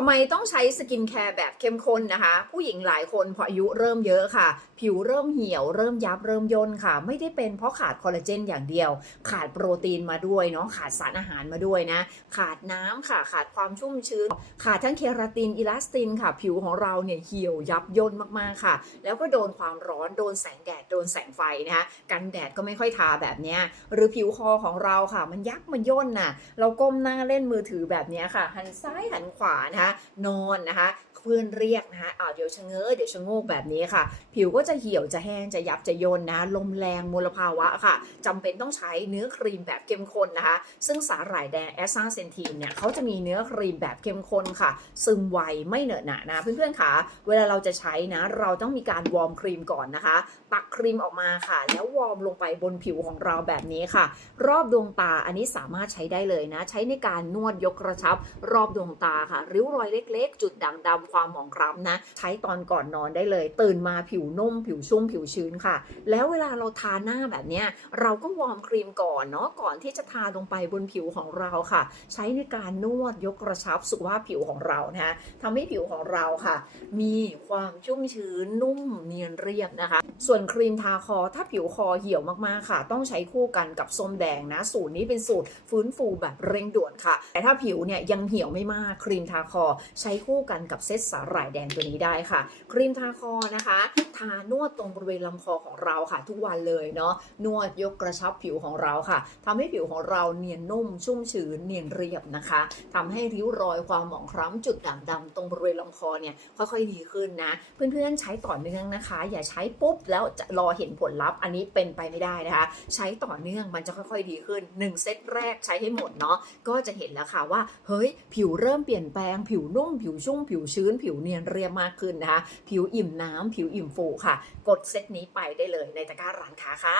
ทำไมต้องใช้สกินแคร์แบบเข้มข้นนะคะ ผู้หญิงหลายคนพออายุเริ่มเยอะค่ะ ผิวเริ่มเหี่ยวเริ่มยับเริ่มย่นค่ะ ไม่ได้เป็นเพราะขาดคอลลาเจนอย่างเดียว ขาดโปรตีนมาด้วยเนาะขาดสารอาหารมาด้วยนะ ขาดน้ำค่ะขาดความชุ่มชื้น ขาดทั้งเคราตินอิลาสตินค่ะ ผิวของเราเนี่ยเหี่ยวยับย่นมากๆค่ะ แล้วก็โดนความร้อนโดนแสงแดดโดนแสงไฟนะคะกันแดดก็ไม่ค่อยทาแบบเนี้ยหรือผิวคอของเราค่ะ มันยักมันย่นน่ะเราก้มหน้าเล่นมือถือแบบเนี้ยค่ะ หันซ้ายหันขวานะคะนอนนะคะเพื่อนเรียกนะคะอ้าวเดี๋ยวชะเง้อเดี๋ยวชะโงกแบบนี้ค่ะ ผิวก็จะเหี่ยวจะแห้งจะยับจะยนนะ ลมแรงมลภาวะค่ะจำเป็นต้องใช้เนื้อครีมแบบเข้มข้นนะคะ ซึ่งสาหร่ายแดงแอสซาเซนทีนเนี่ยเขาจะมีเนื้อครีมแบบเข้มข้นค่ะ ซึมไวไม่เหนอะหนะนะ เพื่อนๆค่ะ เวลาเราจะใช้นะ เราต้องมีการวอร์มครีมก่อนนะคะ ตักครีมออกมาค่ะ แล้ววอร์มลงไปบนผิวของเราแบบนี้ค่ะ รอบดวงตาอันนี้สามารถใช้ได้เลยนะ ใช้ในการนวดยกกระชับ รอบดวงตาค่ะ ริ้วรอยเล็ก ๆ จุดด่างดำความหมองคล้ำนะ ใช้ตอนก่อนนอนได้เลย ตื่นมาผิวนุ่ม ผิวชุ่ม ผิวชื้นค่ะ แล้วเวลาเราทาหน้าแบบเนี้ยเราก็วอร์มครีมก่อนเนาะก่อนที่จะทาลงไปบนผิวของเราค่ะ ใช้ในการนวดยกกระชับสุขภาพผิวของเรานะคะทำให้ผิวของเราค่ะ มีความชุ่มชื้นนุ่มเนียนเรียบนะคะ ส่วนครีมทาคอถ้าผิวคอเหี่ยวมากๆค่ะ ต้องใช้คู่กันกับส้มแดงนะ สูตรนี้เป็นสูตรฟื้นฟูแบบเร่งด่วนค่ะ แต่ถ้าผิวเนี่ยยังเหี่ยวไม่มากครีมทาคอใช้คู่กันกับเซตสาหร่ายแดงตัวนี้ได้ค่ะ ครีมทาคอนะคะ ทานวดตรงบริเวณลำคอของเราค่ะ ทุกวันเลยเนาะนวดยกกระชับผิวของเราค่ะทำให้ผิวของเราเนียนนุ่มชุ่มชื้นเนียนเรียบนะคะทำให้ริ้วรอยความหมองคล้ำจุดด่างดำตรงบริเวณลำคอเนี่ยค่อยๆดีขึ้นนะ เพื่อนๆใช้ต่อเนื่องนะคะ อย่าใช้ปุ๊บแล้วจะรอเห็นผลลัพธ์ อันนี้เป็นไปไม่ได้นะคะ ใช้ต่อเนื่องมันจะค่อยๆดีขึ้น1เซตแรกใช้ให้หมดเนาะก็จะเห็นแล้วค่ะว่าเฮ้ยผิวเริ่มเปลี่ยนแปลงผิวนุ่ม ผิวชุ่ม ผิวชื้น ผิวเนียนเรียบมากขึ้นนะคะ ผิวอิ่มน้ำผิวอิ่มฟูค่ะ กดเซตนี้ไปได้เลยในตะกร้าร้านค้าค่ะ